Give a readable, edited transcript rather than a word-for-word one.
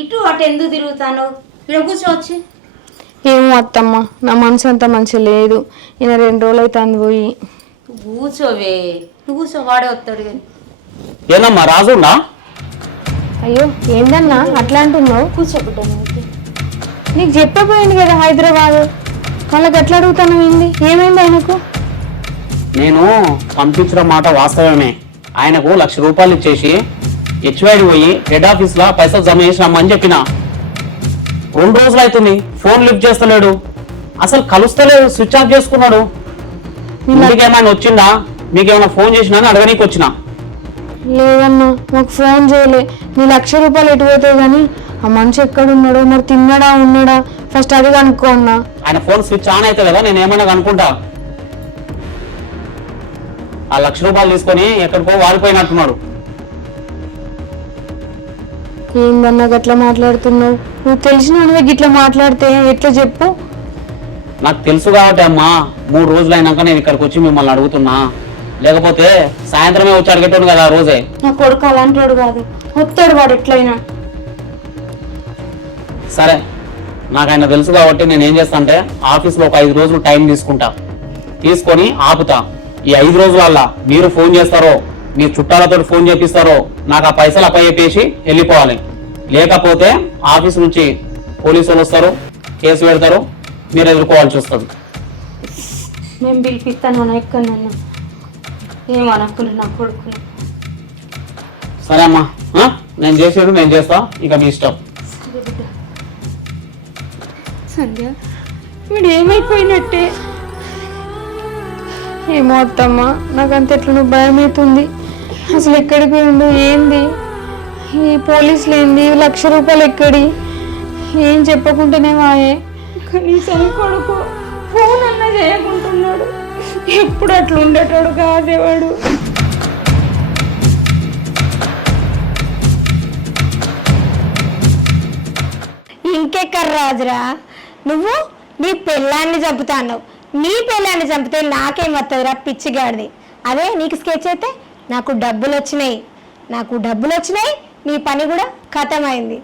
ఇటు అటు ఎందుకు తిరుగుతాను? ఇక్కడ కూర్చోవచ్చు. ఏమో అత్తమ్మ, నా మనసు అంత మంచి లేదు. ఈయన 2 రోజులు అయితే పోయి. కూర్చోవే, నువ్వు కూర్చో, వాడే వస్తాడు కానీ. ఏనమ్మా రాజుండా? అయ్యో ఏందన్నా అట్లా అంటున్నావు? కూర్చోబిడ్డ, నీకు చెప్పబోయింది కదా హైదరాబాద్, వాళ్ళకి ఎట్లా అడుగుతాను? ఏమైంది ఆయనకు? నేను పంపించిన మాట వాస్తవమే. ఆయనకు 1,00,000 రూపాయలు ఇచ్చేసి హెచ్వైడి పోయి హెడ్ ఆఫీస్ లా పైసలు జమ చేసి రమ్మని చెప్పిన. 2 రోజులు అవుతుంది, ఫోన్ లిఫ్ట్ చేస్తలేడు, అసలు కలుస్తలేడు, స్విచ్ ఆఫ్ చేసుకున్నాడు. ఇంటికేమైనా వచ్చిందా, మీకేమైనా ఫోన్ చేసినా అని అడగనీకి వచ్చిన. లేదన్నా, మాకు ఫోన్ చేయలే. నీ 1,00,000 రూపాయలు ఎటు పోతాయి కానీ ఆ మనిషి ఎక్కడున్నాడో, మరి తిన్నాడా ఉన్నాడా ఫస్ట్ అది కనుక్కో అన్నా. ఆయన ఫోన్ స్విచ్ ఆన్ అయితే కదా నేను ఏమైనా కనుక్కుంటా. ఆ 1,00,000 రూపాయలు తీసుకొని ఎక్కడికో వాడిపోయినట్టున్నాడు. ఏందన్నా గట్లా మాట్లాడుతున్నావు? నువ్వు తెలిసిన గిట్లా మాట్లాడితే ఎట్లా చెప్పు? నాకు తెలుసు కాబట్టి అమ్మా, 3 రోజులు అయినాక నేను ఇక్కడికి వచ్చి మిమ్మల్ని అడుగుతున్నా. లేకపోతే సాయంత్రమే వచ్చి అడిగేటోడు కదా ఆ రోజే. నా కొడుకు అలాంటి వాడు కాదు, వస్తాడు వాడు ఎట్లయినా. సరే, నాకు ఆయన తెలుసు కాబట్టి నేను ఏం చేస్తా అంటే ఆఫీస్లో ఒక 5 రోజులు టైం తీసుకొని ఆపుతా. ఈ 5 రోజులల్లా మీరు ఫోన్ చేస్తారో, మీ చుట్టాలతో ఫోన్ చేపిస్తారో, నాకు ఆ పైసలు అప్పచెప్పేసి వెళ్ళిపోవాలి. లేకపోతే ఆఫీస్ నుంచి పోలీసులు వస్తారు, కేసు పెడతారు, మీరు ఎదుర్కోవాల్సి వస్తుంది. మేము పిలిపిస్తాను అన్న, ఎక్కడన్నా ఏమనుకుని నా కొడుకుని. సరే అమ్మా, నేను చేసేది నేను చేస్తా, ఇక మీ ఇష్టం. సంధ్య, వీడు ఏమైపోయినట్టే? ఏమో అత్తమ్మా, నాకంత ఎట్లా భయం అవుతుంది. అసలు ఎక్కడికి పోయిండు, ఏంది ఈ పోలీసులు, ఏంది 1,00,000 రూపాయలు ఎక్కడి? ఏం చెప్పకుండానే మాయే. కనీసం కొడుకు ఫోన్ అన్నా చేయకుంటున్నాడు. ఎప్పుడు అట్లా ఉండేటోడు కాదేవాడు. ఇంకెక్కర రాజురా, నువ్వు నీ పెళ్ళాన్ని చంపుతాను. నీ పెళ్ళాన్ని చంపితే నాకేమవుతుందిరా పిచ్చిగాడిది. అదే నీకు స్కెచ్ అయితే నాకు డబ్బులు వచ్చినాయి, నీ పని కూడా ఖతమైంది.